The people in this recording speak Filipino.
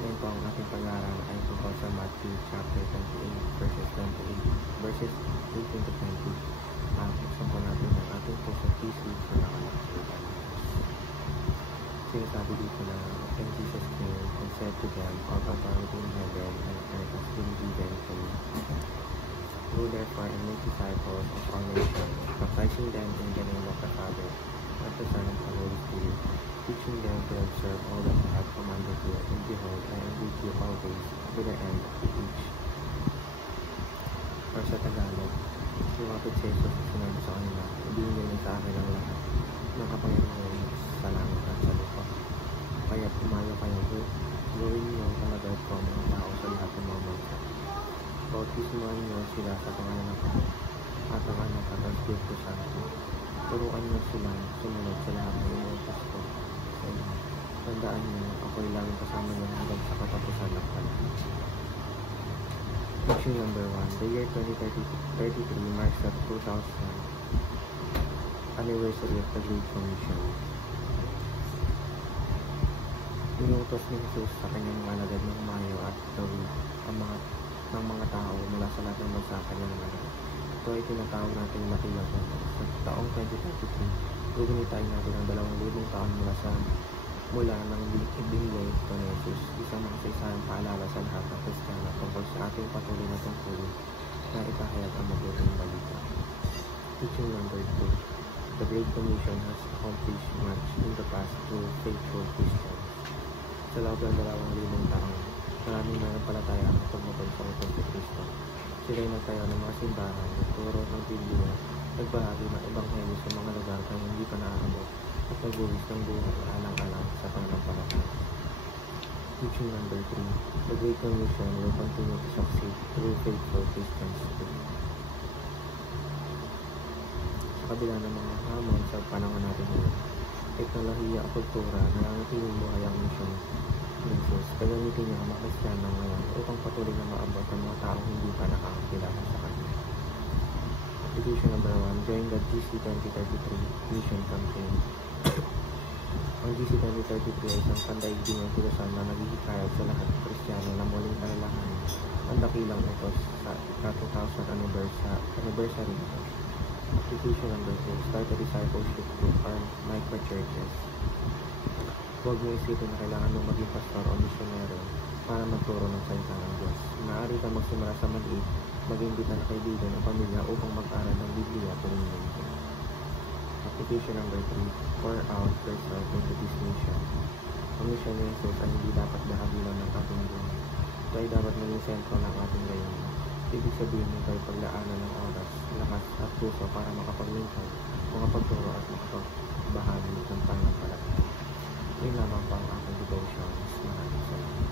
Ngayon po ang ating pag-aaral ay tungkol sa Matthew chapter 28 verses 18 to 20. Buksan po natin ang ating puso at isip sa nakalakas po tayo. Sinasabi dito na, and Jesus came and said to them, all authority in heaven and earth has been given to me. Go therefore and make disciples of all nations, baptizing them in the name of the Father, of the Son, and of the Holy Spirit, teaching them to observe all that I have commanded you, and behold, I am with you always to the end of the age. Or sa Tagalog, lumapit si Jesus at sinabi sa kanila, ibigin niyo sa akin ang lahat ng kapangyarihan sa langit at sa lupa. Kaya't umayo kayo, gawin niyo ang talaga ko ang mga tao sa lahat ng mga bansa. Bautismuhan niyo sila sa pangalan ng Ama at ang Anak at ang Espiritu Santo. Turuan niyo silang sumunod sa lahat ng inuutos ko sa inyo. Tandaan niyo, ako'y laging kasama niyo hanggang sa katapusan ng panahon. Section number 1. The year 2033 marks the 2000 anniversary of the Great Commission. Inuutos ni Jesus sa kanyang mga alagad na humayo at gawin ng mga tao mula sa lahat ng bansa kanyang alagad. Ito ay tinatawag natin matilagan. Sa taong 2033, gugunitain natin ang 2,000 taon mula ng binigay ito ni Jesus, isang makasaysayang paalala sa lahat ng Kristiyano tungkol sa ating patuloy na tungkulin na ipahayag ang mabuting balita. Teaching number 2. The Great Commission has accomplished much in the past through faithful Christians. Sa loob ng 2,000 taon, maraming manampalataya ang tumugon sa utos ni Kristo. Sila'y nagtayo ng mga simbahan, nagturo ng Biblia, nagbahagi ng Ebanghelyo sa mga lugar na hindi pa naaabot, at nagbuwis ng buhay alang-alang sa pananampalataya. Teaching number 3. The Great Commission will continue to succeed through faithful Christians too. Sa kabila ng mga hamon sa panahon natin ngayon, teknolohiya at kultura na nanatiling buhay ang misyon ni Jesus, gagamitin niya ang mga Kristiyano ngayon upang patuloy na maabot ang mga taong hindi pa nakakakilala sa Kanya. Application number 1. Join the GC 2033 Mission Campaign. Ang GC 2033 ay isang pandaigdigang kilusan na naghihikayat sa lahat ng Kristiyano na muling alalahanin ang dakilang utos sa 2000 anniversary nito. Application number 2. Start a discipleship group or microchurches. Huwag mo isipin na kailangan mong maging pastor o misyonero para magturo ng salita ng Diyos. Maaari kang magsimula sa maliit, mag-imbita ng kaibigan o pamilya upang mag-aral ng Biblia tuwing linggo. Application number 3. Pour out yourself into this mission. Ang mission ni Jesus ay hindi dapat bahagi lang ng ating buhay. Ito ay dapat maging sentro ng ating layunin. Ibig sabihin nito ay paglaanan ng oras, lakas at puso para makapaglingkod, makapagturo at makapagbahagi ng pananampalataya. Yun lamang po ang aking devotions. Maraming salamat.